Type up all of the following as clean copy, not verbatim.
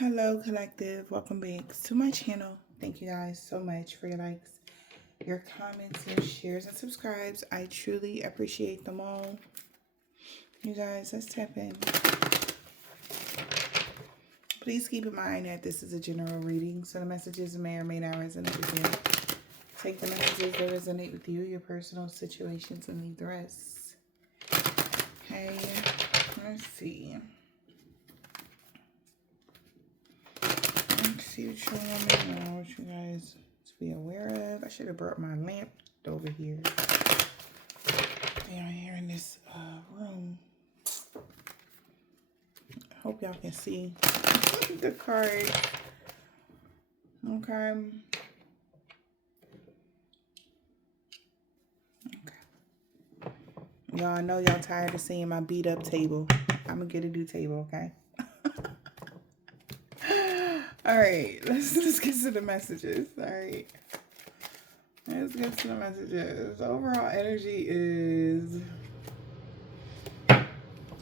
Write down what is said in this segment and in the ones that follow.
Hello collective, welcome back to my channel. Thank you guys so much for your likes, your comments, your shares, and subscribes. I truly appreciate them all. You guys, let's tap in. Please keep in mind that this is a general reading, so the messages may or may not resonate with you. Take the messages that resonate with you, your personal situations, and leave the rest. Okay, let's see. Let's see what you want me to know, what you guys to be aware of. I should have brought my lamp over here. Down here in this room. I hope y'all can see the card. Okay. Y'all know y'all tired of seeing my beat up table. I'm gonna get a new table, okay? Alright, let's get to the messages. Alright. Let's get to the messages. Overall energy is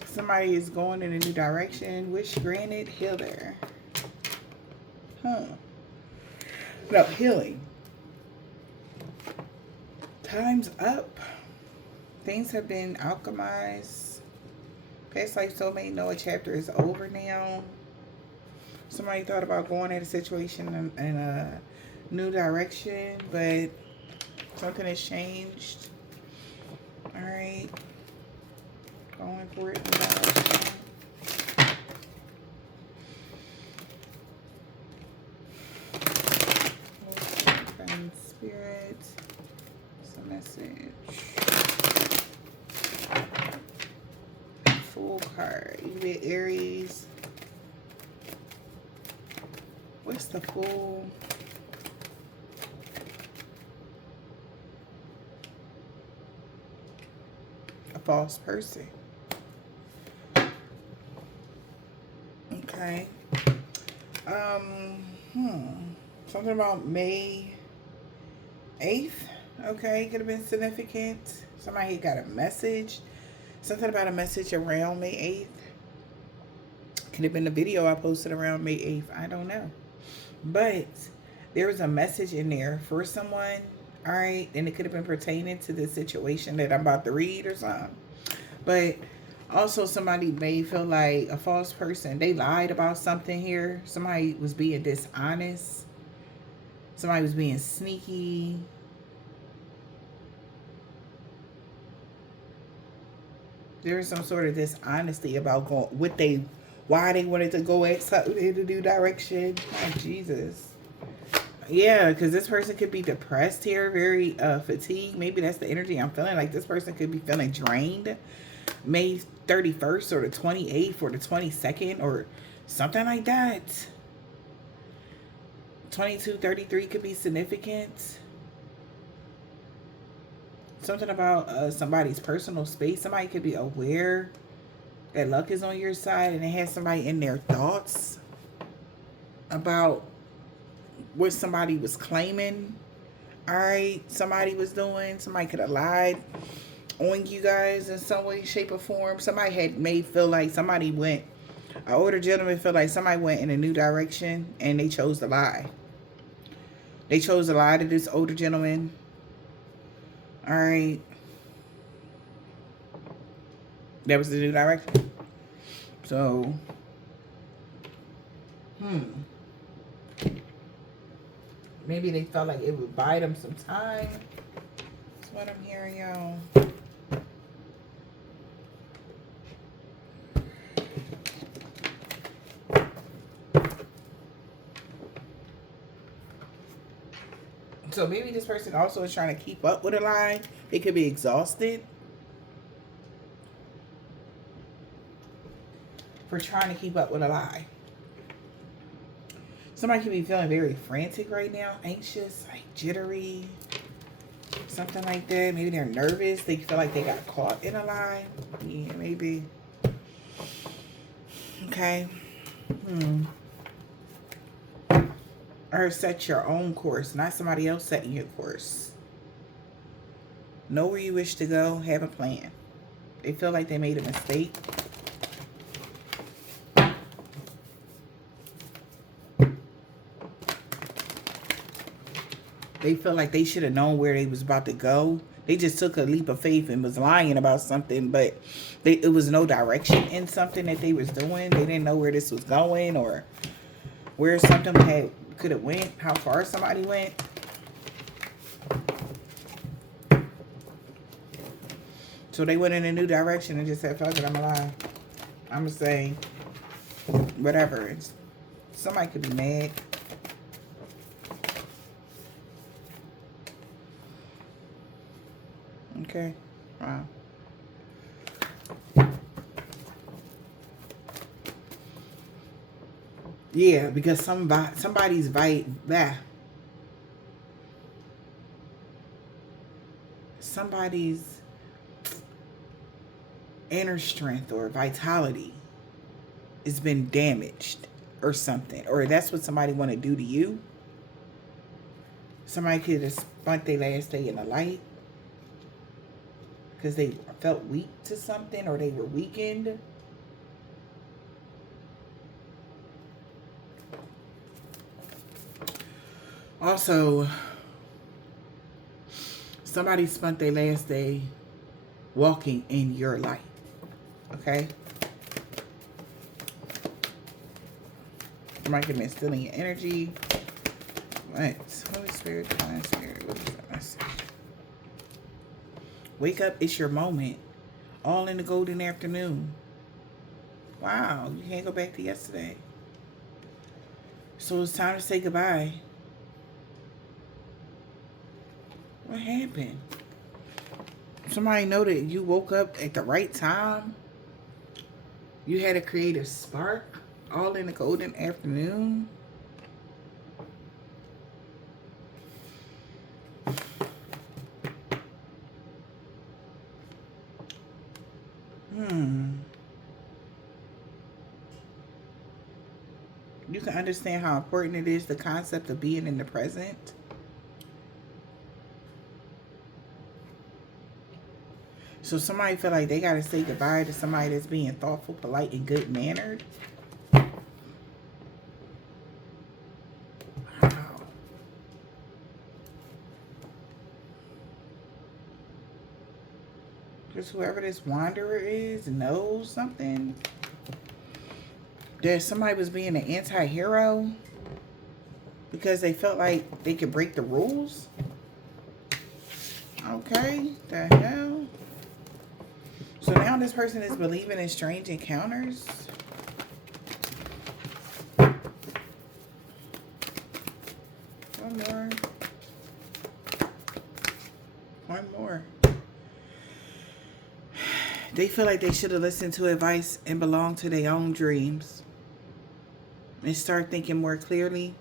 somebody is going in a new direction. Wish granted, healer. No, healing. Time's up. Things have been alchemized. Past life soulmate, know a chapter is over now. Somebody thought about going at a situation in a new direction, but something has changed. Alright. Going for it. From spirit. It's a message. Fool card. You get Aries. What's the Fool? A false person. Okay. Something about May 8th. Okay, could have been significant. Somebody got a message. Something about a message around May 8th. Could have been the video I posted around May 8th. I don't know. But there was a message in there for someone. All right. And it could have been pertaining to the situation that I'm about to read or something. But also somebody may feel like a false person. They lied about something here. Somebody was being dishonest. Somebody was being sneaky. There was some sort of dishonesty about why they wanted to go at something in a new direction. Oh, Jesus. Yeah, because this person could be depressed here, very fatigued. Maybe that's the energy I'm feeling. Like this person could be feeling drained. May 31st or the 28th or the 22nd or something like that. 2233 could be significant. Something about somebody's personal space. Somebody could be aware that luck is on your side and they had somebody in their thoughts about what somebody was claiming. All right, somebody was doing. Somebody could have lied on you guys in some way, shape, or form. Somebody had made feel like somebody went, an older gentleman feel like somebody went in a new direction and they chose to lie. They chose to lie to this older gentleman. All right. That was the new direction. So, maybe they felt like it would buy them some time. That's what I'm hearing, y'all. So maybe this person also is trying to keep up with a lie. They could be exhausted for trying to keep up with a lie. Somebody could be feeling very frantic right now, anxious, like jittery, something like that. Maybe they're nervous. They feel like they got caught in a lie. Yeah, maybe. Okay. Or set your own course, not somebody else setting your course. Know where you wish to go. Have a plan. They feel like they made a mistake. They felt like they should have known where they was about to go. They just took a leap of faith and was lying about something, but it was no direction in something that they was doing. They didn't know where this was going or where something could have went, how far somebody went. So they went in a new direction and just said, fuck it, I'm alive. I'm going to say whatever. Somebody could be mad. Okay. Wow. Yeah, because somebody's somebody's inner strength or vitality has been damaged or something, or that's what somebody want to do to you. Somebody could have spent their last day in the light because they felt weak to something or they were weakened. Also, somebody spent their last day walking in your light. Okay? Somebody could be stealing your energy. What? Holy Spirit, Divine Spirit. What is that message? Wake up, it's your moment. All in the golden afternoon. Wow, you can't go back to yesterday. So it's time to say goodbye. What happened? Somebody know that you woke up at the right time. You had a creative spark. All in the golden afternoon. You can understand how important it is, the concept of being in the present. So somebody feel like they got to say goodbye to somebody that's being thoughtful, polite, and good-mannered. Wow. Because whoever this wanderer is knows something. That somebody was being an anti-hero because they felt like they could break the rules. Okay, the hell? So now this person is believing in strange encounters. One more. One more. They feel like they should have listened to advice and belonged to their own dreams. And start thinking more clearly.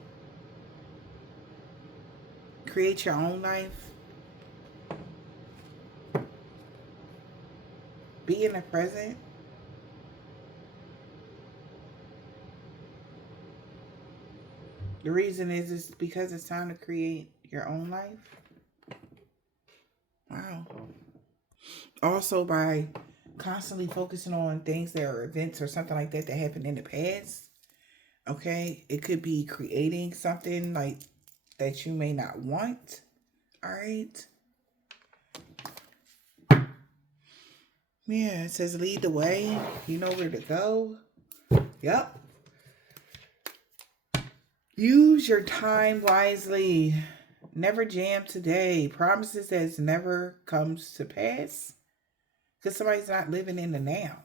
Create your own life. Be in the present. The reason is because it's time to create your own life. Wow. Also, by constantly focusing on things that are events or something like that happened in the past. Okay, it could be creating something like that you may not want. All right. Yeah, it says lead the way. You know where to go. Yep. Use your time wisely. Never jam today. Promises that never comes to pass. Because somebody's not living in the now.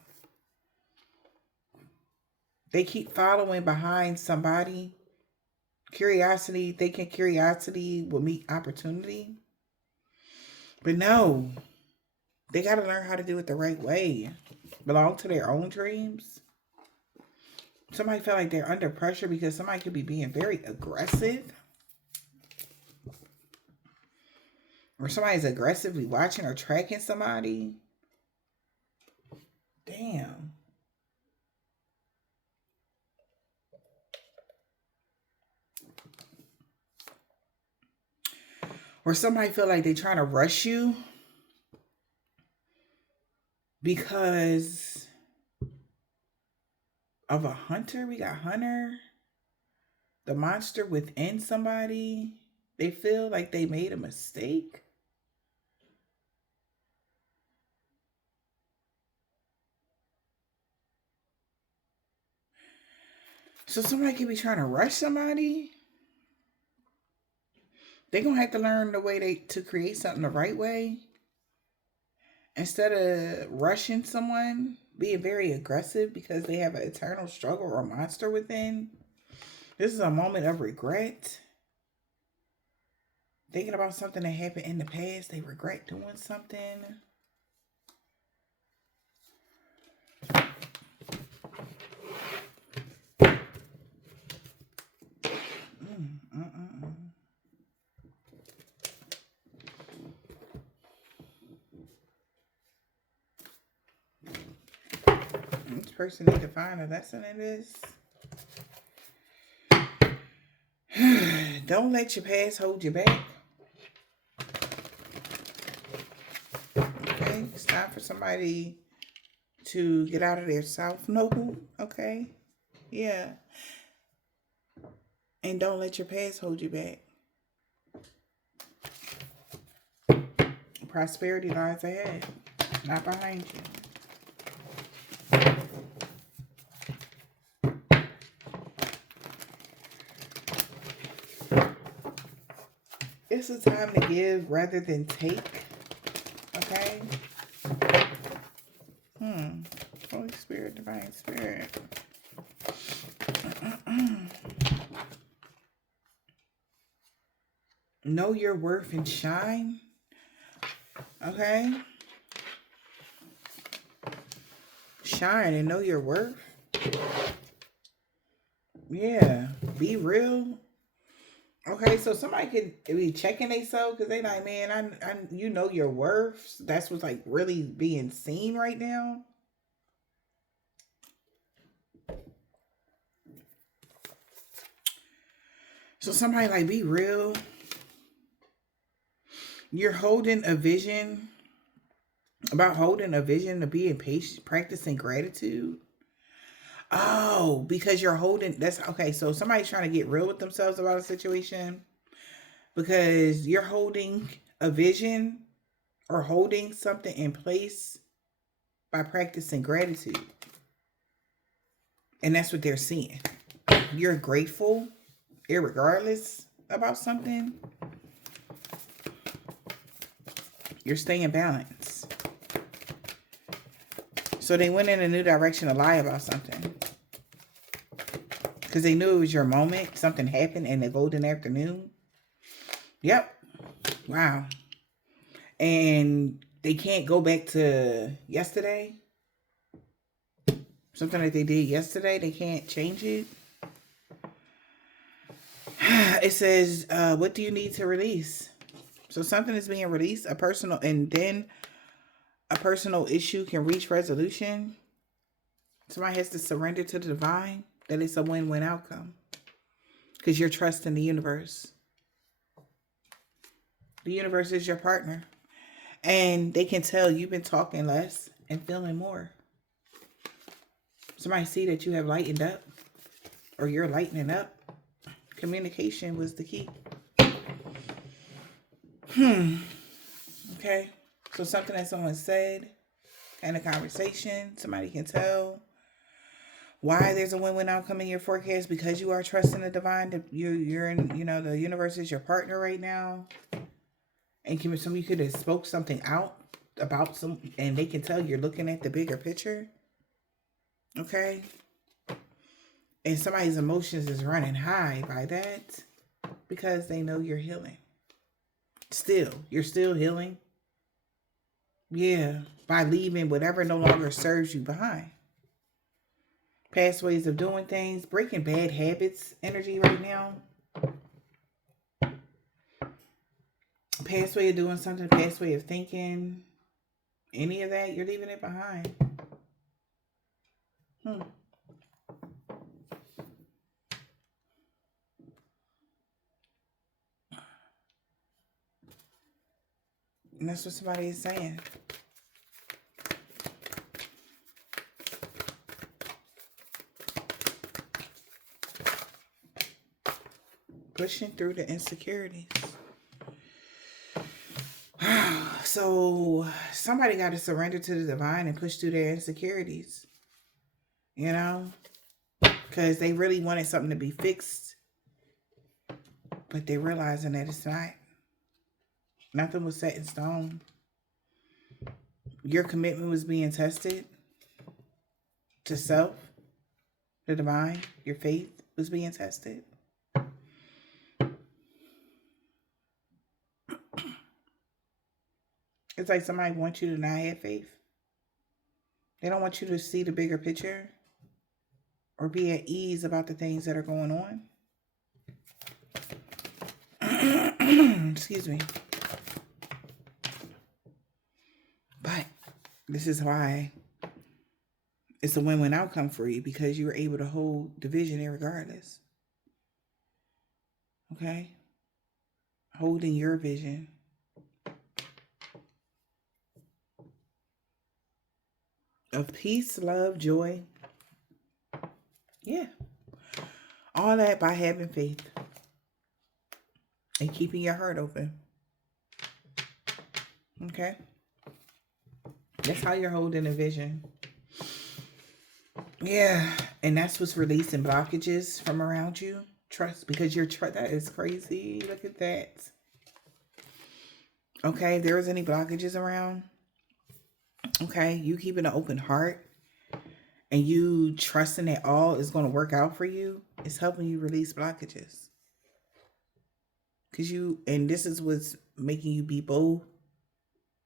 They keep following behind somebody. Curiosity, thinking curiosity will meet opportunity. But no, they got to learn how to do it the right way. Belong to their own dreams. Somebody feel like they're under pressure because somebody could be being very aggressive. Or somebody's aggressively watching or tracking somebody. Damn. Or somebody feel like they're trying to rush you because of a hunter. We got hunter. The monster within somebody. They feel like they made a mistake. So somebody could be trying to rush somebody. They're going to have to learn the way to create something the right way. Instead of rushing someone, being very aggressive because they have an eternal struggle or monster within. This is a moment of regret. Thinking about something that happened in the past. They regret doing something. This person need to find a lesson in this. Don't let your past hold you back. Okay, it's time for somebody to get out of their self note. Okay, yeah. And don't let your past hold you back. Prosperity lies ahead, not behind you. It's a time to give rather than take. Okay? Holy Spirit, Divine Spirit. Know your worth and shine. Okay? Shine and know your worth. Yeah. Be real. Okay, so somebody could be checking themselves because they like, man, I you know your worth. That's what's like really being seen right now. So somebody like, be real. You're holding a vision. About holding a vision to be patient, practicing gratitude. Oh, because you're holding, that's okay. So somebody's trying to get real with themselves about a situation because you're holding a vision or holding something in place by practicing gratitude. And that's what they're seeing. You're grateful, irregardless about something. You're staying balanced. So they went in a new direction to lie about something. Because they knew it was your moment. Something happened in the golden afternoon. Yep. Wow. And they can't go back to yesterday. Something that they did yesterday. They can't change it. It says, what do you need to release? So something is being released. And then a personal issue can reach resolution. Somebody has to surrender to the divine. That it's a win-win outcome. Because you're trusting the universe. The universe is your partner. And they can tell you've been talking less and feeling more. Somebody see that you have lightened up. Or you're lightening up. Communication was the key. Okay. So something that someone said in a conversation. Somebody can tell why there's a win-win outcome in your forecast because you are trusting the divine. You're in, the universe is your partner right now. And some of you could have spoke something out about and they can tell you're looking at the bigger picture. Okay? And somebody's emotions is running high by that because they know you're healing. You're still healing. Yeah, by leaving whatever no longer serves you behind. Past ways of doing things, breaking bad habits energy right now. Past way of doing something, past way of thinking. Any of that, you're leaving it behind. And that's what somebody is saying. Pushing through the insecurities. So somebody got to surrender to the divine and push through their insecurities. You know? Because they really wanted something to be fixed. But they're realizing that it's not. Nothing was set in stone. Your commitment was being tested to self, the divine. Your faith was being tested. It's like somebody wants you to not have faith. They don't want you to see the bigger picture or be at ease about the things that are going on. Excuse me. But this is why it's a win-win outcome for you, because you were able to hold the vision regardless. Okay? Holding your vision. Of peace, love, joy. Yeah. All that by having faith. And keeping your heart open. Okay? That's how you're holding a vision. Yeah. And that's what's releasing blockages from around you. Trust. Because you're that is crazy. Look at that. Okay? If there was any blockages around, okay, you keeping an open heart and you trusting that all is going to work out for you, it's helping you release blockages. And this is what's making you be bold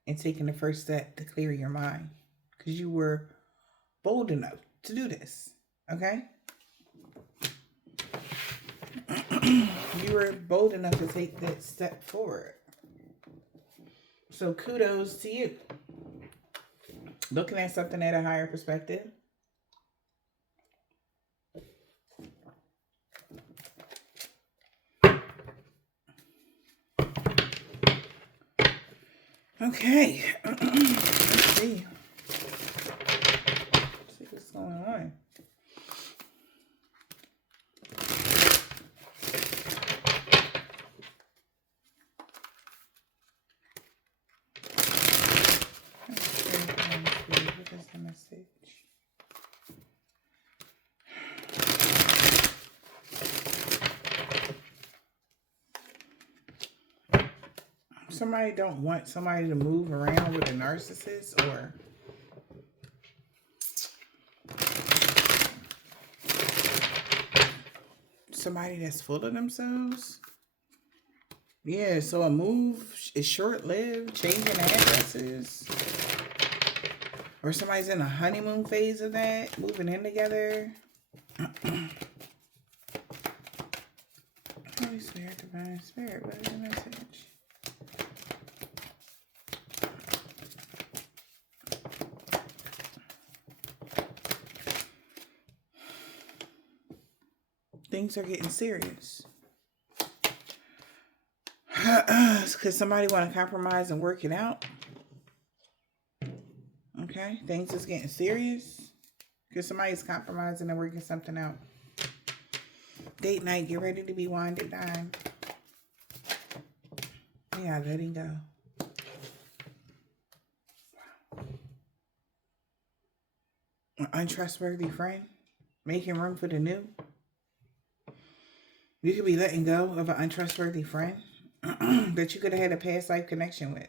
and taking the first step to clear your mind. Because you were bold enough to do this. Okay? You were bold enough to take that step forward. So kudos to you. Looking at something at a higher perspective. Okay. Let's see. Let's see what's going on. What is the message? Somebody don't want somebody to move around with a narcissist, or somebody that's full of themselves. Yeah, so a move is short-lived, changing addresses. Or somebody's in a honeymoon phase of that, moving in together. Holy Spirit, Divine Spirit, what is the message? Things are getting serious. Because somebody want to compromise and work it out. Okay, things is getting serious. Because somebody's compromising and working something out. Date night, get ready to be winded down. Yeah, letting go. An untrustworthy friend, making room for the new. You could be letting go of an untrustworthy friend that you could have had a past life connection with.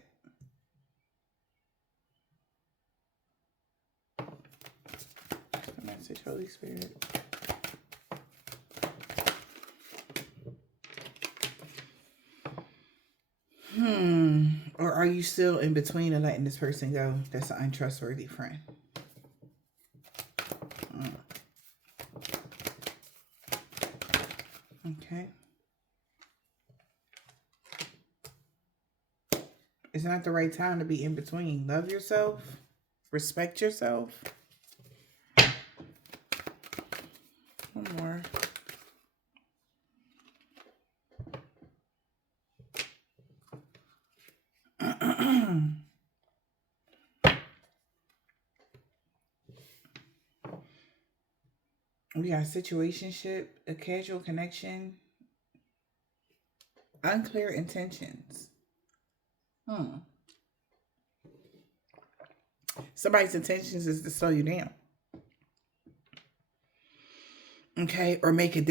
The message, Holy Spirit. Or are you still in between and letting this person go? That's an untrustworthy friend. Okay. It's not the right time to be in between. Love yourself. Respect yourself. One more. We got a situationship, a casual connection, Unclear intentions. Somebody's intentions is to slow you down. Okay, or make a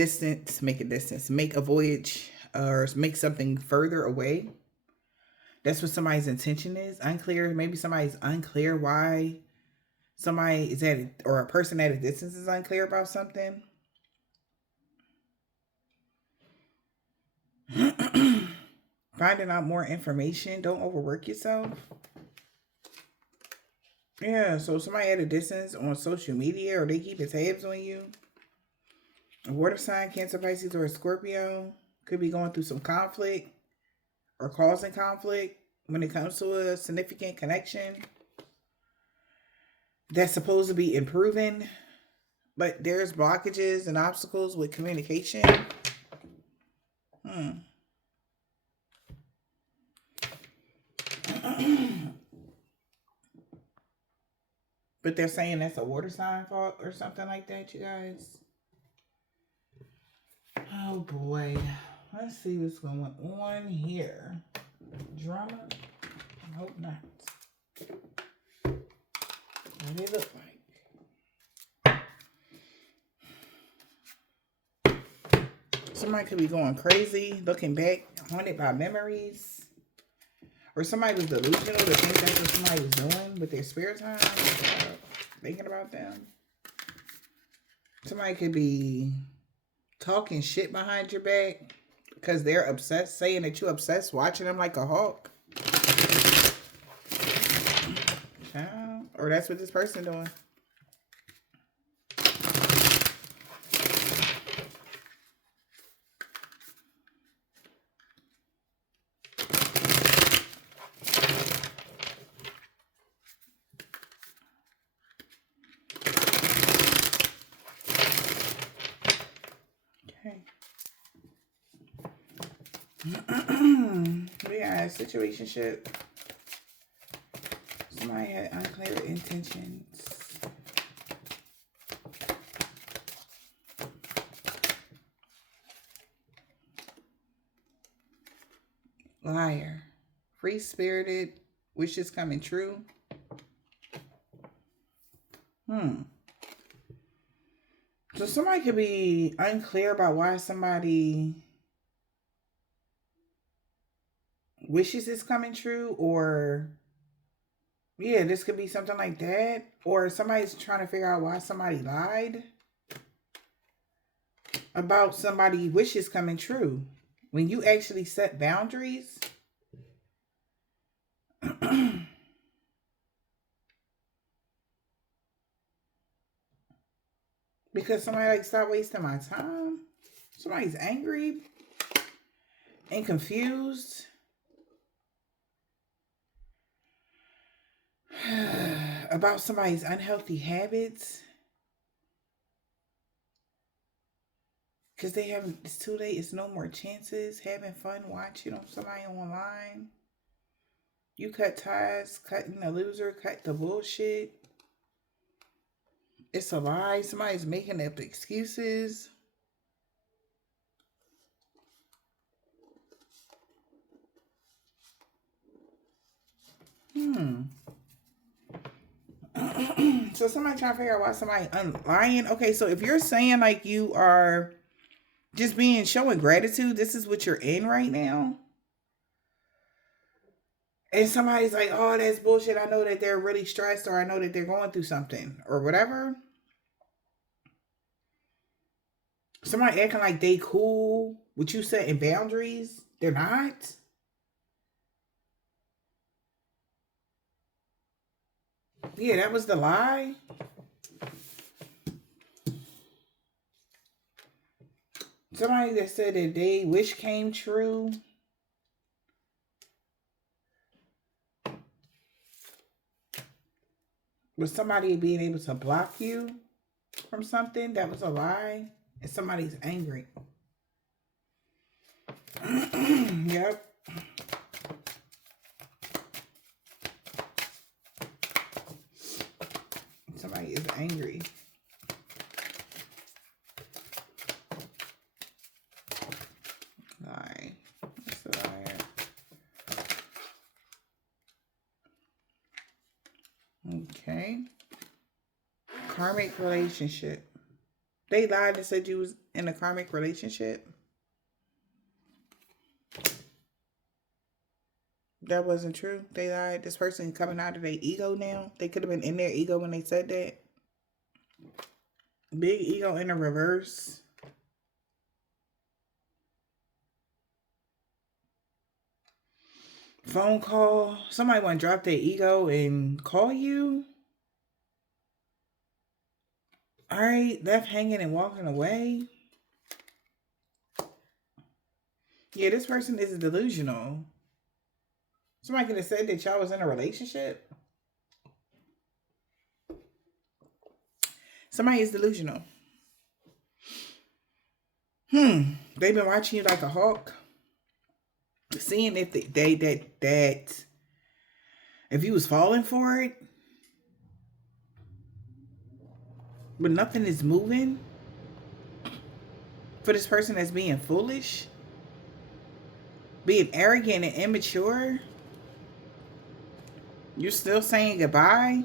voyage, or make something further away. That's what somebody's intention is. Unclear. Maybe somebody's unclear why somebody is or a person at a distance is unclear about something. Finding out more information. Don't overwork yourself. Yeah, so somebody at a distance on social media, or they keep tabs on you. A water sign, Cancer, Pisces, or a Scorpio could be going through some conflict or causing conflict when it comes to a significant connection that's supposed to be improving, but there's blockages and obstacles with communication. But they're saying that's a water sign fault or something like that, you guys. Oh boy. Let's see what's going on here. Drama? I hope not. What it look like? Somebody could be going crazy, looking back, haunted by memories. Or somebody was delusional to think that's what somebody was doing with their spare time. Thinking about them. Somebody could be talking shit behind your back because they're obsessed, saying that you're obsessed, watching them like a hawk. Or that's what this person doing. We got a situationship. Somebody had unclear intentions. Liar. Free-spirited. Wishes coming true. So somebody could be unclear about why somebody wishes is coming true, or yeah, this could be something like that. Or somebody's trying to figure out why somebody lied about somebody wishes coming true. When you actually set boundaries, because somebody like, stop wasting my time. Somebody's angry and confused about somebody's unhealthy habits. Because they haven't, it's too late. It's no more chances. Having fun watching on somebody online. You cut ties, cutting the loser, cut the bullshit. It's a lie. Somebody's making up excuses. So somebody trying to figure out why somebody lying. Okay, so if you're saying like you are just showing gratitude, this is what you're in right now. And somebody's like, oh, that's bullshit. I know that they're really stressed, or I know that they're going through something or whatever. Somebody acting like they cool with you setting boundaries. They're not. Yeah, that was the lie. Somebody that said that they wish came true. But somebody being able to block you from something, that was a lie. And somebody's angry. Yep. Somebody is angry. Alright. Let's Okay. Karmic relationship. They lied and said you was in a karmic relationship. That wasn't true. They lied. This person coming out of their ego now. They could have been in their ego when they said that. Big ego in the reverse. Phone call. Somebody want to drop their ego and call you. All right. Left hanging and walking away. Yeah, this person is delusional. Somebody could have said that y'all was in a relationship. Somebody is delusional. They've been watching you like a hawk. Seeing if that if you was falling for it. But nothing is moving. For this person that's being foolish. Being arrogant and immature. You're still saying goodbye.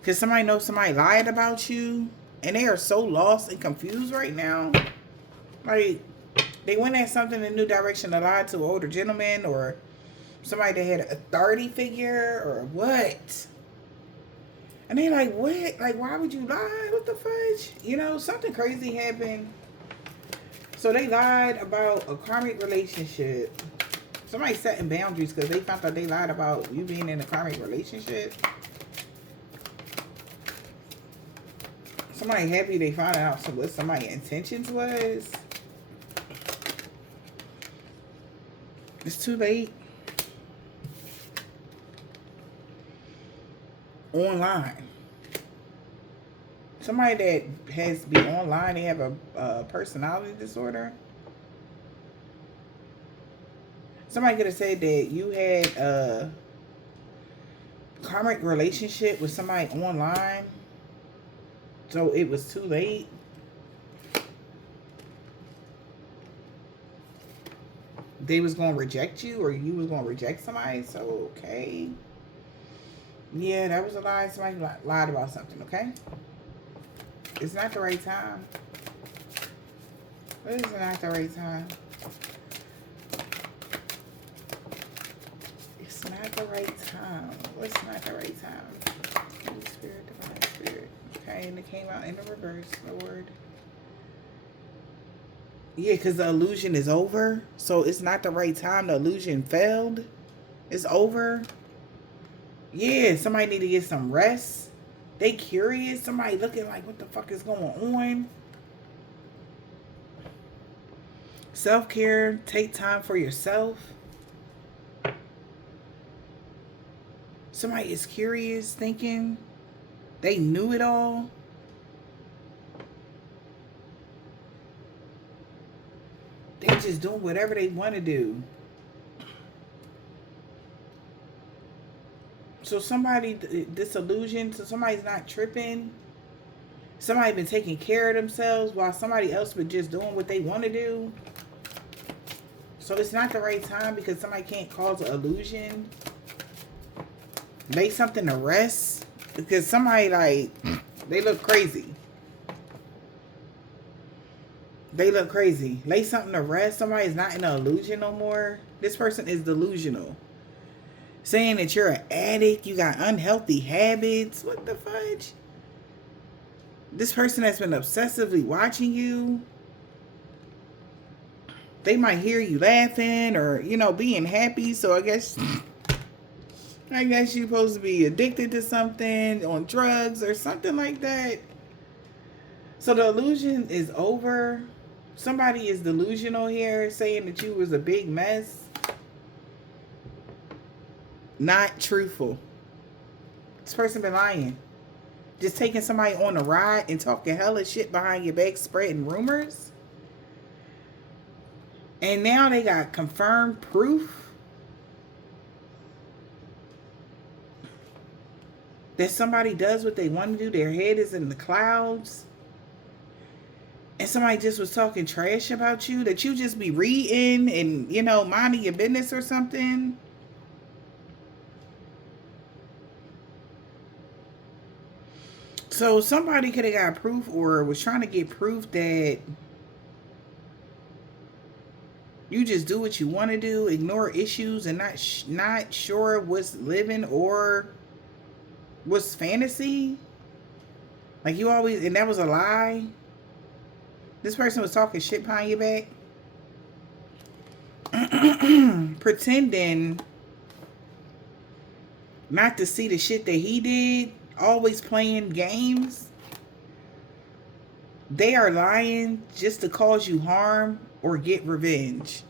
Because somebody knows somebody lied about you. And they are so lost and confused right now. Like, they went at something in a new direction to lie to an older gentleman. Or somebody that had an authority figure. Or what? And they like, what? Like, why would you lie? What the fudge? You know, something crazy happened. So they lied about a karmic relationship. Somebody setting boundaries because they found out they lied about you being in a karmic relationship. Somebody happy they found out what somebody's intentions was. It's too late. Online. Somebody that has to be online, they have a personality disorder. Somebody could have said that you had a karmic relationship with somebody online. So it was too late. They was going to reject you or you was going to reject somebody. So, okay. Yeah, that was a lie. Somebody lied about something, okay? It's not the right time. It is not the right time. It's not the right time. What's not the right time? Holy Spirit, Divine Spirit. Okay, and it came out in the reverse, Lord. Yeah, because the illusion is over. So it's not the right time. The illusion failed. It's over. Yeah, somebody need to get some rest. They curious. Somebody looking like, what the fuck is going on? Self-care. Take time for yourself. Somebody is curious, thinking they knew it all. They just doing whatever they want to do. So somebody disillusioned, so somebody's not tripping. Somebody been taking care of themselves while somebody else been just doing what they want to do. So it's not the right time because somebody can't cause an illusion. Lay something to rest. Because somebody like, they look crazy. They look crazy. Lay something to rest. Somebody's not in an illusion no more. This person is delusional. Saying that you're an addict. You got unhealthy habits. What the fudge? This person has been obsessively watching you. They might hear you laughing or, you know, being happy. So I guess you're supposed to be addicted to something, on drugs or something like that. So the illusion is over. Somebody is delusional here, saying that you was a big mess. Not truthful. This person been lying. Just taking somebody on a ride and talking hella shit behind your back, spreading rumors. And now they got confirmed proof that somebody does what they want to do. Their head is in the clouds. And somebody just was talking trash about you. That you just be reading and, you know, minding your business or something. So somebody could have got proof or was trying to get proof that you just do what you want to do, ignore issues, and not sure what's living or what's fantasy. Like you always, and that was a lie. This person was talking shit behind your back. Pretending not to see the shit that he did. Always playing games. They are lying just to cause you harm or get revenge.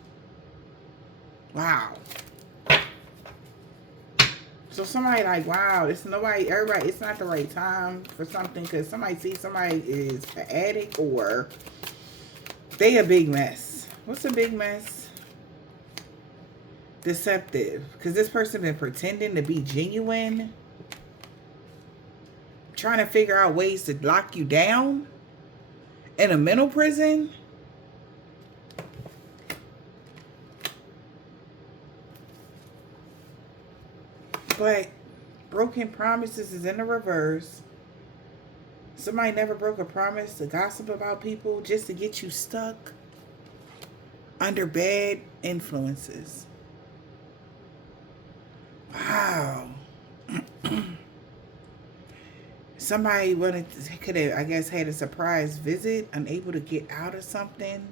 Wow. So somebody like, wow, it's nobody, everybody, it's not the right time for something because somebody sees somebody is an addict or they a big mess. What's a big mess? Deceptive. Because this person been pretending to be genuine. Trying to figure out ways to lock you down in a mental prison. But broken promises is in the reverse. Somebody never broke a promise to gossip about people just to get you stuck under bad influences. Wow. Somebody could have, I guess, had a surprise visit, unable to get out of something.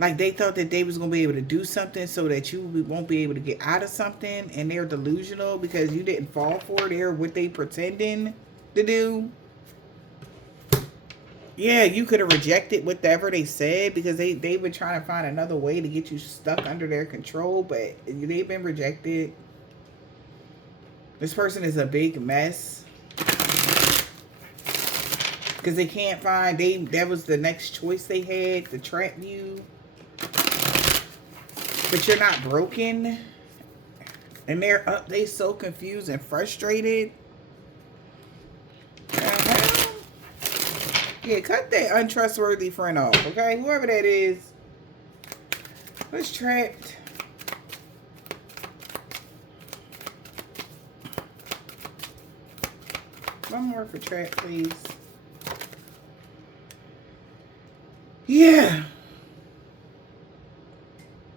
Like they thought that they was going to be able to do something so that you won't be able to get out of something. And they're delusional because you didn't fall for it. They're what they pretending to do. Yeah, you could have rejected whatever they said because they've been trying to find another way to get you stuck under their control. But they've been rejected. This person is a big mess. Because they can't find, that was the next choice they had to trap you. But you're not broken. And they so confused and frustrated. Yeah, cut that untrustworthy friend off, okay? Whoever that is. Was trapped. One more for trap, please. Yeah.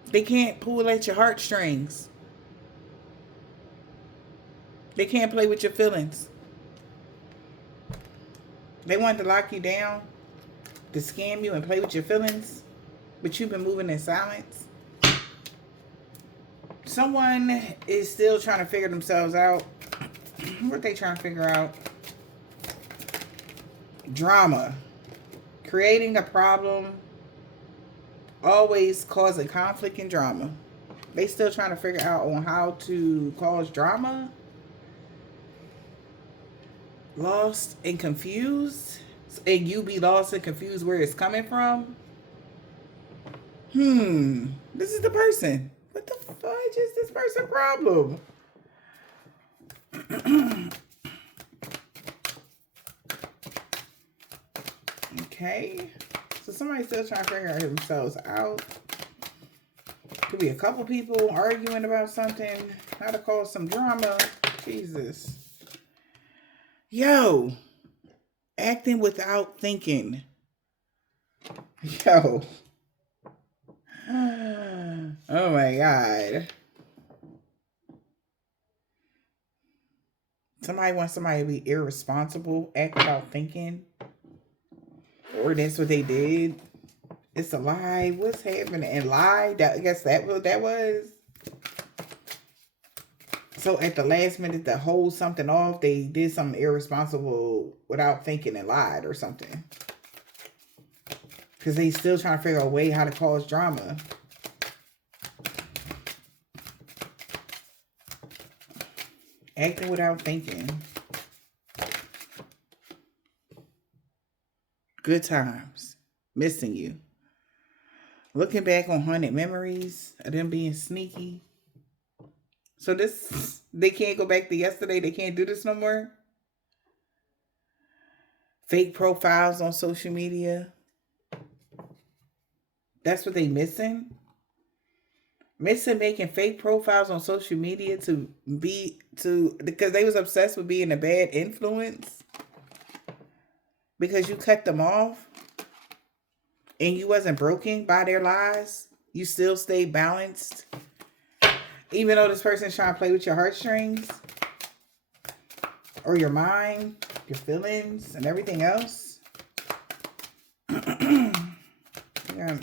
They can't pull at your heartstrings. They can't play with your feelings. They want to lock you down, to scam you and play with your feelings, but you've been moving in silence. Someone is still trying to figure themselves out. What are they trying to figure out? Drama. Creating a problem. Always causing conflict and drama. They still trying to figure out on how to cause drama. Lost and confused. And you be lost and confused where it's coming from. This is the person. What the fudge is this person's problem? Okay. So somebody's still trying to figure themselves out. Could be a couple people arguing about something. How to cause some drama. Jesus. Yo. Acting without thinking. Yo. Oh my God. Somebody wants somebody to be irresponsible, act without thinking. Or that's what they did. It's a lie. What's happening? And lie? I guess that what that was. So at the last minute to hold something off, they did something irresponsible without thinking and lied or something. Because they still trying to figure out a way how to cause drama. Acting without thinking. Good times. Missing you. Looking back on haunted memories of them being sneaky. So this, they can't go back to yesterday. They can't do this no more. Fake profiles on social media. That's what they missing. Missing making fake profiles on social media because they was obsessed with being a bad influence because you cut them off and you wasn't broken by their lies. You still stayed balanced. Even though this person's trying to play with your heartstrings or your mind, your feelings, and everything else. Yeah.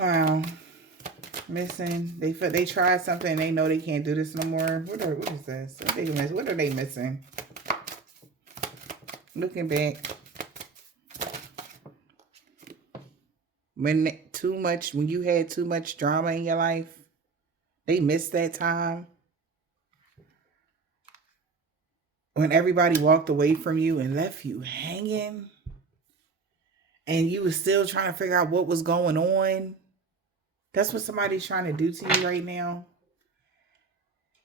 Wow. Missing. They tried something and they know they can't do this no more. What is this? What are they missing? Looking back. When you had too much drama in your life, they missed that time. When everybody walked away from you and left you hanging, and you was still trying to figure out what was going on. That's what somebody's trying to do to you right now.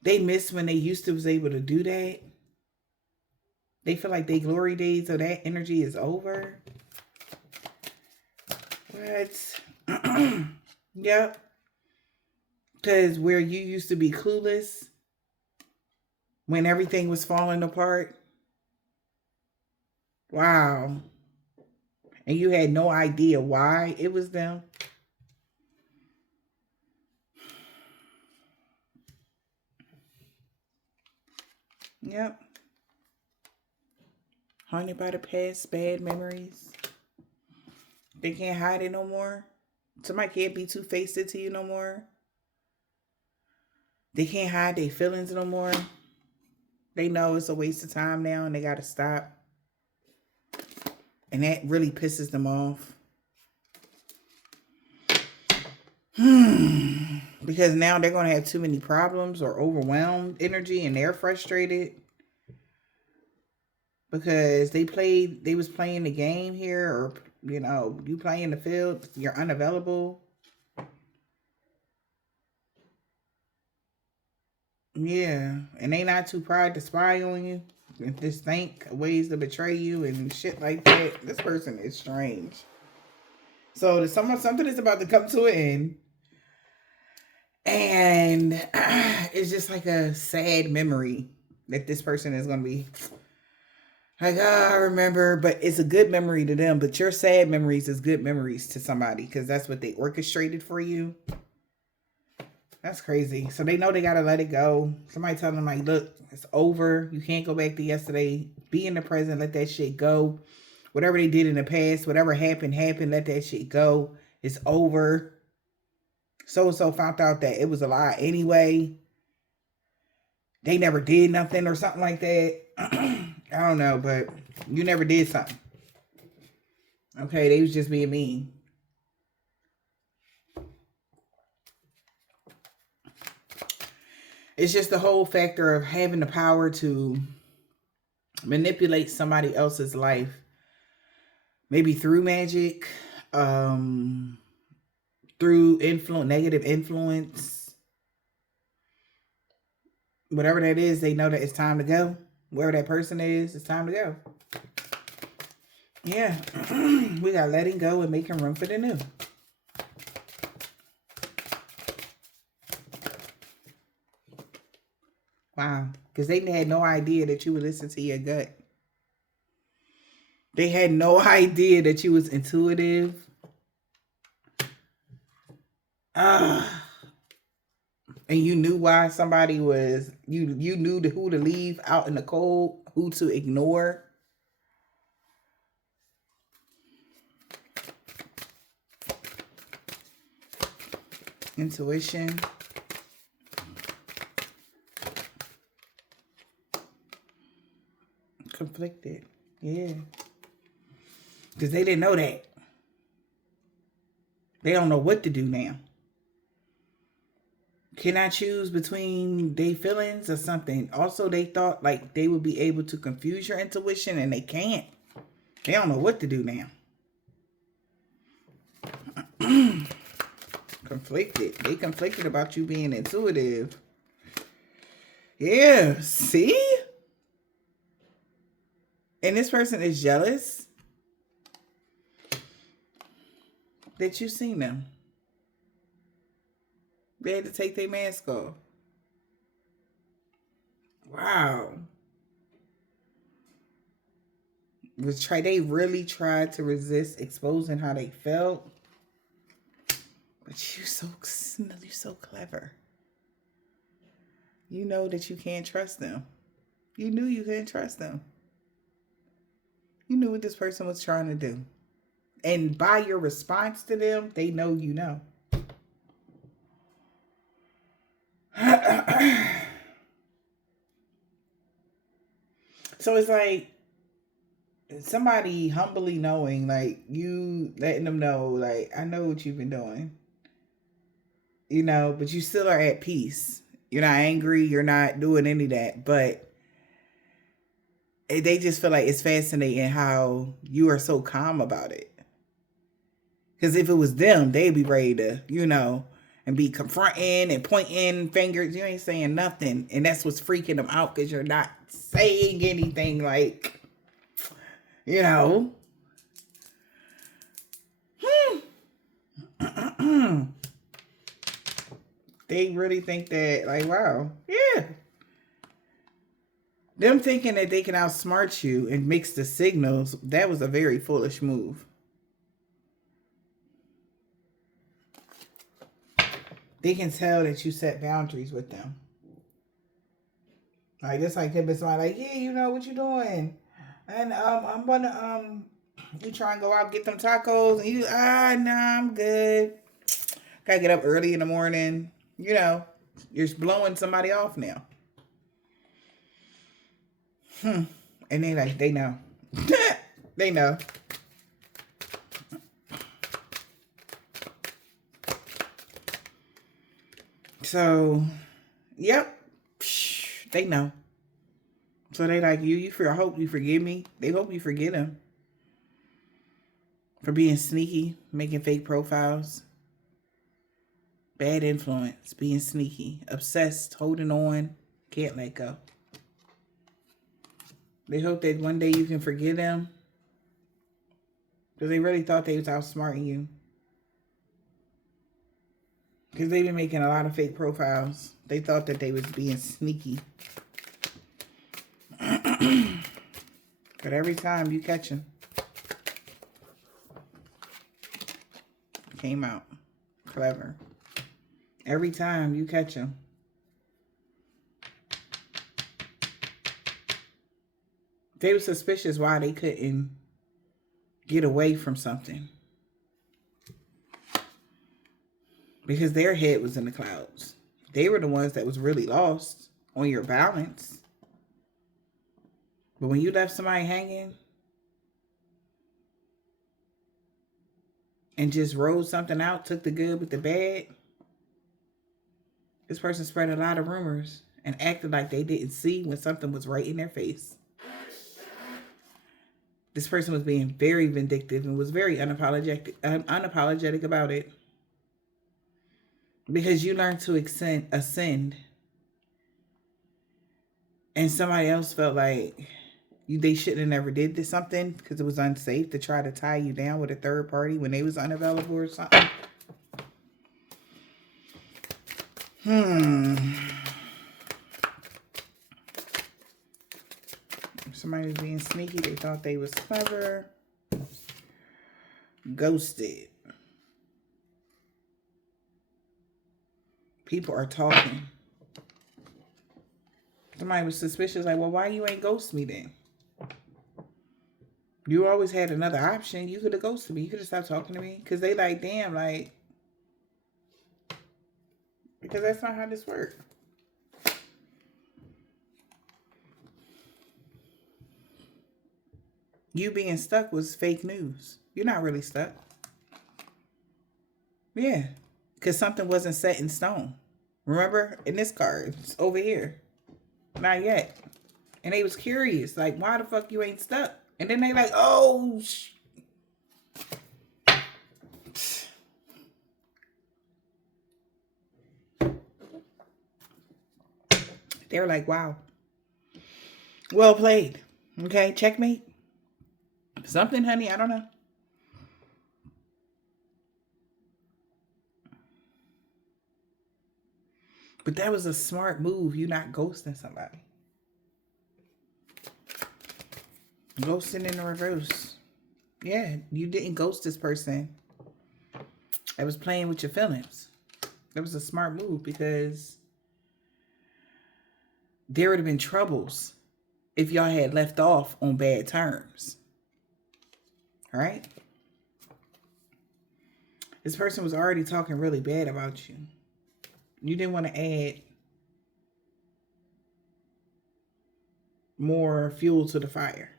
They miss when they used to was able to do that. They feel like their glory days of that energy is over. What? Yep. Because where you used to be clueless when everything was falling apart. Wow. And you had no idea why it was them. Yep. Haunted by the past, bad memories. They can't hide it no more. Somebody can't be two-faced to you no more. They can't hide their feelings no more. They know it's a waste of time now and they got to stop. And that really pisses them off. Because now they're going to have too many problems or overwhelmed energy and they're frustrated. Because they was playing the game here, or, you play in the field, you're unavailable. Yeah, and they not too proud to spy on you and just think ways to betray you and shit like that. This person is strange. So something is about to come to an end. And it's just like a sad memory that this person is going to be like, I remember, but it's a good memory to them. But your sad memories is good memories to somebody because that's what they orchestrated for you. That's crazy. So they know they got to let it go. Somebody tell them like, look, it's over. You can't go back to yesterday. Be in the present. Let that shit go. Whatever they did in the past, whatever happened. Let that shit go. It's over. So-and-so found out that it was a lie anyway. They never did nothing or something like that. I don't know, but you never did something. Okay, they was just being mean. It's just the whole factor of having the power to manipulate somebody else's life. Maybe through magic, through negative influence. Whatever that is, they know that it's time to go. Wherever that person is, it's time to go. Yeah. We got letting go and making room for the new. Wow. Because they had no idea that you would listen to your gut. They had no idea that you was intuitive. And you knew why somebody was, you knew who to leave out in the cold, who to ignore. Intuition. Conflicted. Yeah. Because they didn't know that. They don't know what to do now. Can I choose between their feelings or something? Also, they thought like they would be able to confuse your intuition and they can't. They don't know what to do now. Conflicted. They conflicted about you being intuitive. Yeah, see? And this person is jealous that you've seen them. They had to take their mask off. Wow. They really tried to resist exposing how they felt. But you're so clever. You know that you can't trust them. You knew you couldn't trust them. You knew what this person was trying to do. And by your response to them, they know you know. So it's like somebody humbly knowing, like you letting them know, like, I know what you've been doing. You know, but you still are at peace. You're not angry. You're not doing any of that. But they just feel like it's fascinating how you are so calm about it. Because if it was them, they'd be ready to, you know, and be confronting and pointing fingers. You ain't saying nothing. And that's what's freaking them out, because you're not saying anything, like, you know. They really think that, like, wow, yeah. Them thinking that they can outsmart you and mix the signals, that was a very foolish move. They can tell that you set boundaries with them. Like, it's like them, somebody like, yeah, you know what you doing? And I'm gonna you try and go out get them tacos, and you nah, I'm good. Gotta get up early in the morning. You know, you're blowing somebody off now. And they know. They know. So, yep. They know. So they like you. I hope you forgive me. They hope you forget them for being sneaky, making fake profiles. Bad influence, being sneaky, obsessed, holding on, can't let go. They hope that one day you can forgive them, because they really thought they was outsmarting you. Because they've been making a lot of fake profiles. They thought that they was being sneaky. But every time you catch them, came out clever. Every time you catch them. They were suspicious why they couldn't get away from something. Because their head was in the clouds. They were the ones that was really lost on your balance. But when you left somebody hanging and just rolled something out, took the good with the bad, this person spread a lot of rumors and acted like they didn't see when something was right in their face. This person was being very vindictive and was very unapologetic about it. Because you learned to ascend. And somebody else felt like they shouldn't have never did something because it was unsafe to try to tie you down with a third party when they was unavailable or something. Somebody was being sneaky. They thought they was clever. Ghosted. People are talking. Somebody was suspicious, like, well, why you ain't ghost me then? You always had another option. You could have ghosted me. You could have stopped talking to me. Because they like, damn, like, because that's not how this works. You being stuck was fake news. You're not really stuck. Yeah. Because something wasn't set in stone. Remember? In this card. It's over here. Not yet. And they was curious. Like, why the fuck you ain't stuck? And then they like, oh, they were like, wow. Well played. Okay, checkmate. Something, honey, I don't know. But that was a smart move. You not ghosting somebody. Ghosting in the reverse. Yeah, you didn't ghost this person that was playing with your feelings. That was a smart move because there would have been troubles if y'all had left off on bad terms. All right? This person was already talking really bad about you. You didn't want to add more fuel to the fire.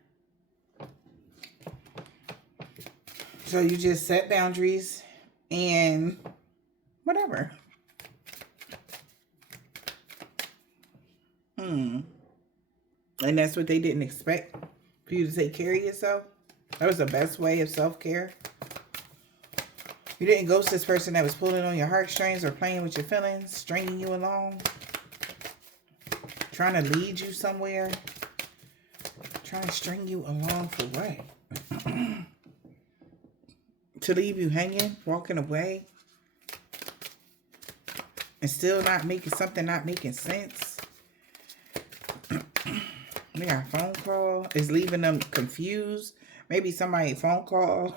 So you just set boundaries and whatever. And that's what they didn't expect, for you to take care of yourself. That was the best way of self-care. You didn't ghost this person that was pulling on your heartstrings or playing with your feelings, stringing you along, trying to lead you somewhere, trying to string you along for what? To leave you hanging, walking away, and still not making sense. We got a phone call. It's leaving them confused. Maybe somebody phone call,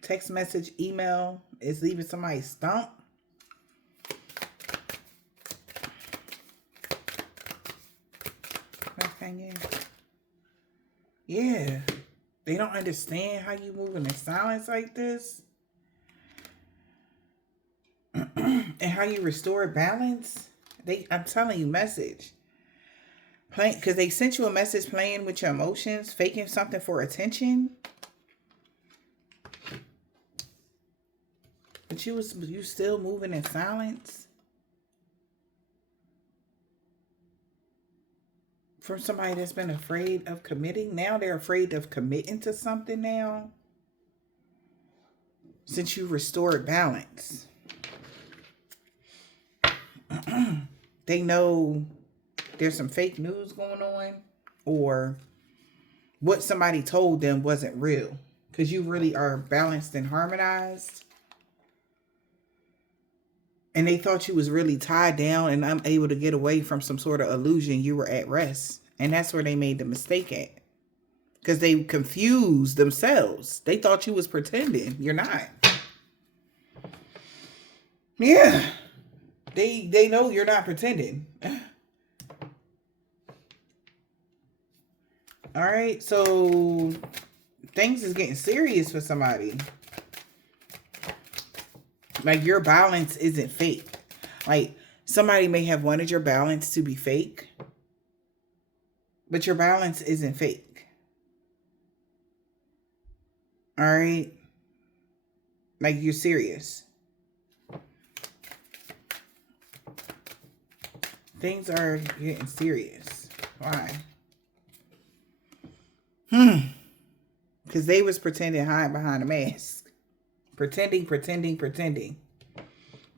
text message, email is leaving somebody stumped. Hanging. Yeah. They don't understand how you moving in silence like this. And how you restore balance. I'm telling you, message. Because they sent you a message playing with your emotions, faking something for attention. But you still moving in silence. From somebody that's been afraid of committing. Now they're afraid of committing to something now. Since you restored balance. They know there's some fake news going on. Or what somebody told them wasn't real. Because you really are balanced and harmonized. And they thought you was really tied down and unable to get away from some sort of illusion. You were at rest. And that's where they made the mistake at. Because they confused themselves. They thought you was pretending. You're not. Yeah. They know you're not pretending. All right. So things is getting serious for somebody. Like, your balance isn't fake. Like, somebody may have wanted your balance to be fake. But your balance isn't fake. All right? Like, you're serious. Things are getting serious. Why? Because they was pretending, hiding behind a mask. Pretending.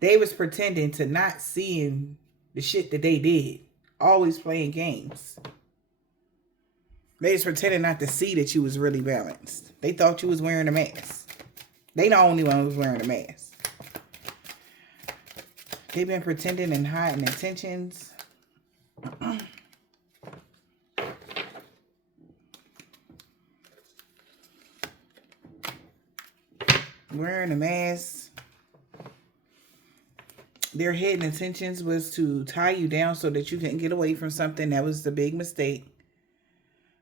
They was pretending to not seeing the shit that they did. Always playing games. They was pretending not to see that you was really balanced. They thought you was wearing a mask. They the only one who was wearing a mask. They've been pretending and hiding intentions. Wearing a mask. Their hidden intentions was to tie you down so that you couldn't get away from something. That was the big mistake.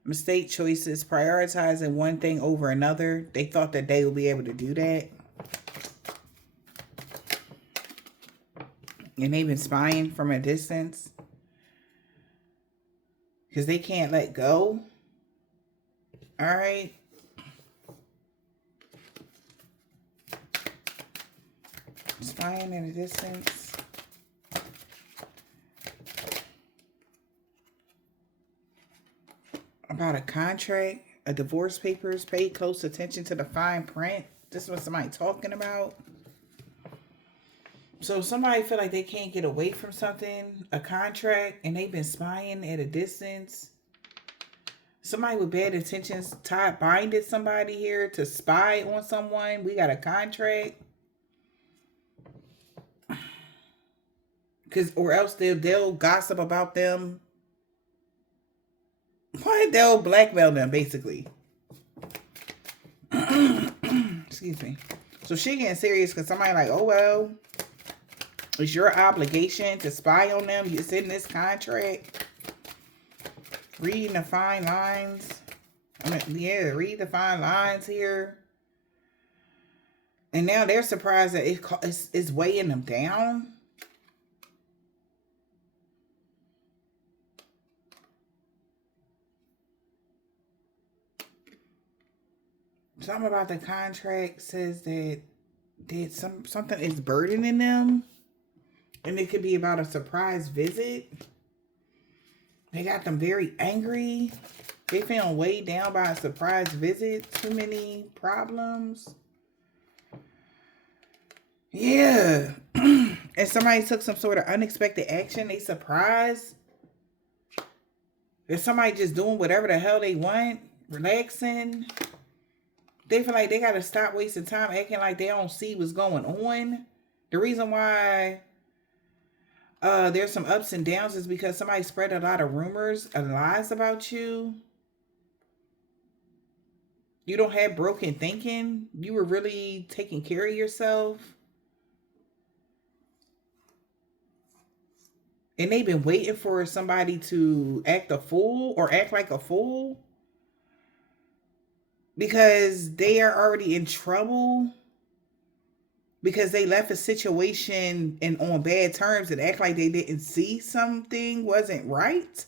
Mistake choices, prioritizing one thing over another. They thought that they would be able to do that. And they've been spying from a distance. Because they can't let go. All right. Spying at a distance. About a contract, a divorce papers, pay close attention to the fine print. This is what somebody talking about. So somebody feel like they can't get away from something, a contract, and they've been spying at a distance. Somebody with bad intentions binded somebody here to spy on someone. We got a contract. Or else they'll gossip about them. Why they'll blackmail them, basically. Excuse me. So she getting serious because somebody like, oh well, it's your obligation to spy on them. It's in this contract. Reading the fine lines. I mean, yeah, read the fine lines here. And now they're surprised that it's weighing them down. Something about the contract says that something is burdening them. And it could be about a surprise visit. They got them very angry. They feeling weighed down by a surprise visit. Too many problems. Yeah. And somebody took some sort of unexpected action. They surprised. There's somebody just doing whatever the hell they want. Relaxing. They feel like they got to stop wasting time acting like they don't see what's going on. The reason why there's some ups and downs is because somebody spread a lot of rumors and lies about you. You don't have broken thinking. You were really taking care of yourself. And they've been waiting for somebody to act a fool or act like a fool. Because they are already in trouble. Because they left a situation and on bad terms and act like they didn't see something wasn't right.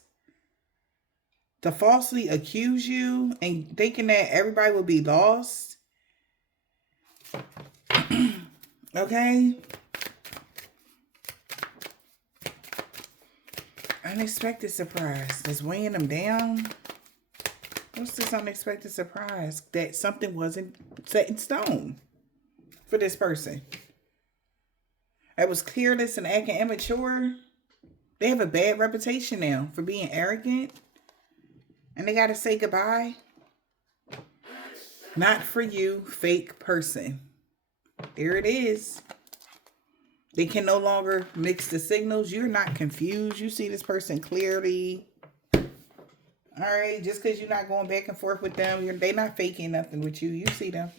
To falsely accuse you and thinking that everybody will be lost. Okay. Unexpected surprise. That's weighing them down. What's this unexpected surprise? That something wasn't set in stone for this person. That was careless and acting immature. They have a bad reputation now for being arrogant. And they got to say goodbye. Not for you, fake person. There it is. They can no longer mix the signals. You're not confused. You see this person clearly. All right, just because you're not going back and forth with them, they're not faking nothing with you. You see them.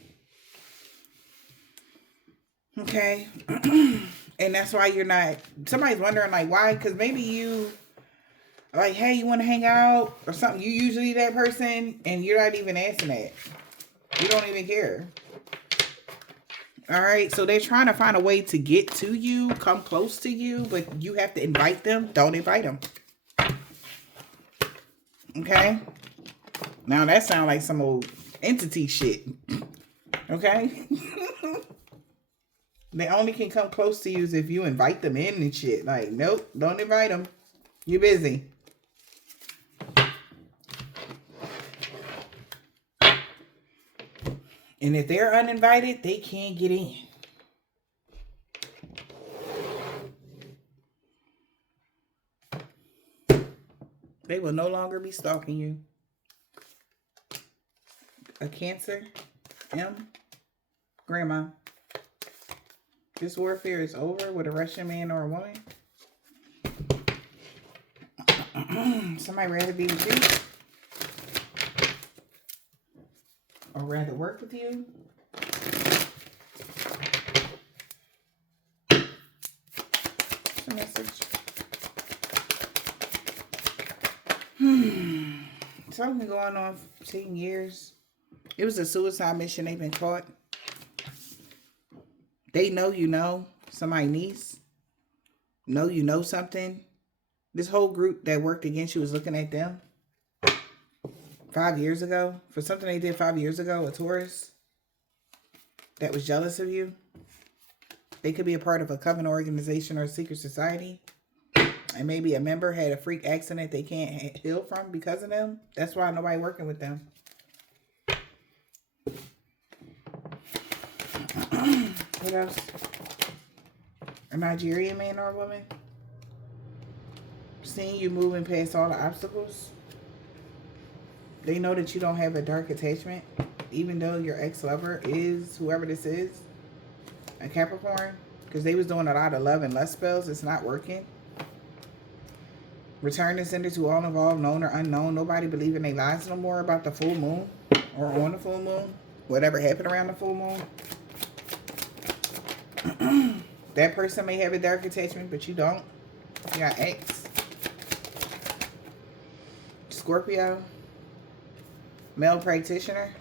Okay. And that's why you're not, somebody's wondering like why, because maybe you like, hey, you want to hang out or something. You usually that person and you're not even asking that. You don't even care. All right, so they're trying to find a way to get to you, come close to you, but you have to invite them. Don't invite them. Okay? Now that sounds like some old entity shit. Okay? They only can come close to you if you invite them in and shit. Like, nope, don't invite them. You're busy. And if they're uninvited, they can't get in. They will no longer be stalking you. A Cancer, M, Grandma. This warfare is over with a Russian man or a woman. Somebody rather be with you. Or rather work with you. What's the message? Something going on for 10 years. It was a suicide mission. They've been caught. They know you know. Somebody niece. Know you know something. This whole group that worked against you was looking at them. 5 years ago. For something they did 5 years ago. A Taurus. That was jealous of you. They could be a part of a coven organization or a secret society. And maybe a member had a freak accident they can't heal from because of them. That's why nobody working with them. What else? A Nigerian man or a woman? Seeing you moving past all the obstacles. They know that you don't have a dark attachment. Even though your ex-lover is whoever this is. A Capricorn. Because they was doing a lot of love and lust spells. It's not working. Return the sender to all involved, known or unknown. Nobody believing they lies no more about the full moon or on the full moon. Whatever happened around the full moon. That person may have a dark attachment, but you don't. You got X. Scorpio. Male practitioner.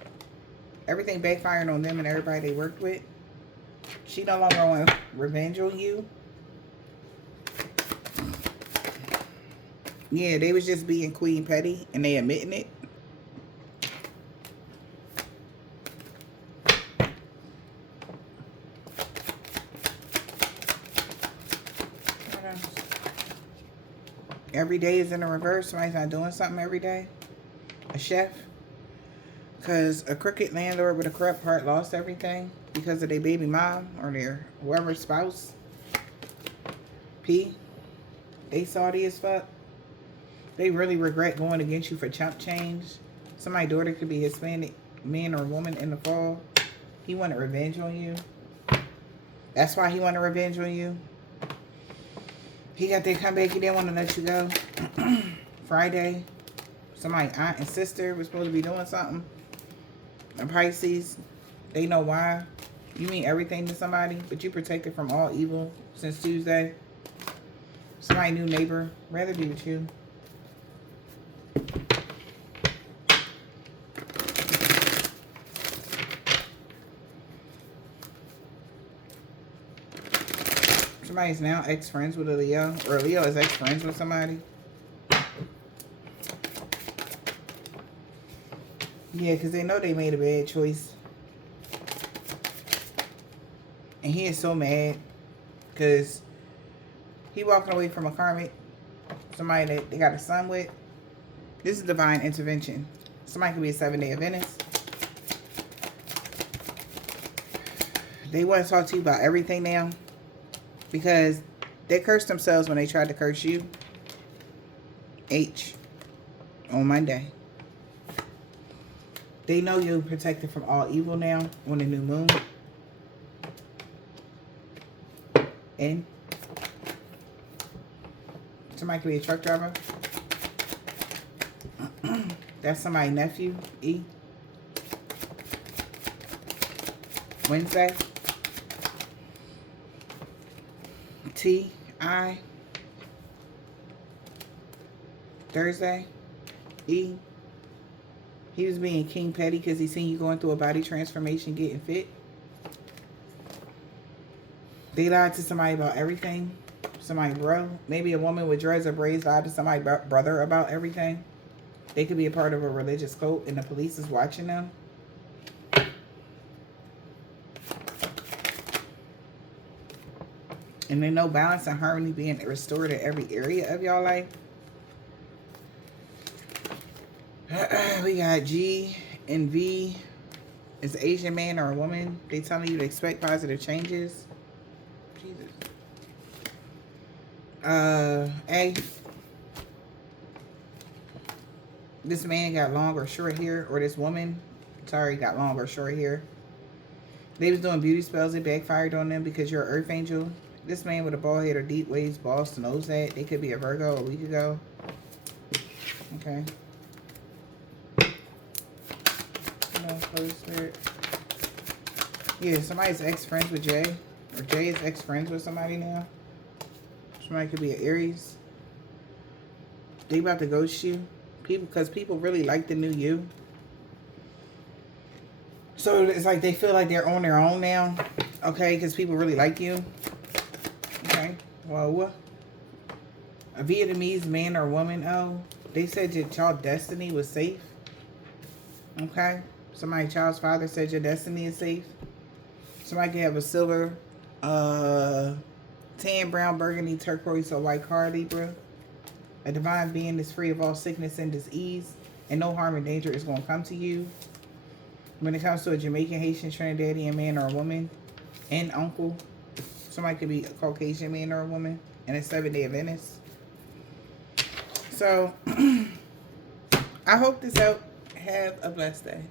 Everything backfiring on them and everybody they worked with. She no longer want revenge on you. Yeah, they was just being Queen Petty and they admitting it. Every day is in the reverse. Somebody's not doing something every day. A chef. Because a crooked landlord with a corrupt heart lost everything because of their baby mom or their whoever's spouse. P. They salty as fuck. They really regret going against you for chump change. Somebody's daughter could be Hispanic man or woman in the fall. He wanted revenge on you. That's why he wanted revenge on you. He got that comeback. He didn't want to let you go. Friday. Somebody aunt and sister was supposed to be doing something. A Pisces. They know why. You mean everything to somebody, but you protected from all evil since Tuesday. Somebody new neighbor. Rather be with you. Somebody's now ex-friends with a Leo. Or Leo is ex-friends with somebody. Yeah, because they know they made a bad choice. And he is so mad. Because he walking away from a karmic. Somebody that they got a son with. This is divine intervention. Somebody could be a 7-day Adventist. They want to talk to you about everything now. Because they cursed themselves when they tried to curse you. H. On Monday. They know you're protected from all evil now on the new moon. N. Somebody could be a truck driver. That's somebody's nephew. E. Wednesday. T. I. Thursday. E. He was being King Petty because he seen you going through a body transformation, getting fit. They lied to somebody about everything. Somebody bro. Maybe a woman with dreads or braids lied to somebody brother about everything. They could be a part of a religious cult and the police is watching them. And they know balance and harmony being restored in every area of y'all life. We got G and V. It's an Asian man or a woman. They telling you to expect positive changes. Jesus. A. This man got long or short hair, or this woman, sorry, got long or short hair. They was doing beauty spells. It backfired on them because you're an earth angel. This man with a bald head or deep waves, balls to nose that. They could be a Virgo a week ago. Okay. Yeah, somebody's ex-friends with Jay. Or Jay is ex-friends with somebody now. Somebody could be an Aries. They about to ghost you. Because people really like the new you. So it's like they feel like they're on their own now. Okay, because people really like you. Okay, well, a Vietnamese man or woman, oh, they said that y'all destiny was safe. Okay, somebody, child's father said your destiny is safe. Somebody can have a silver, tan, brown, burgundy, turquoise, or white car, Libra. A divine being is free of all sickness and disease, and no harm and danger is going to come to you. When it comes to a Jamaican, Haitian, Trinidadian man or a woman, and uncle, somebody could be a Caucasian man or a woman, and a 7-day Adventist. So, I hope this helped. Have a blessed day.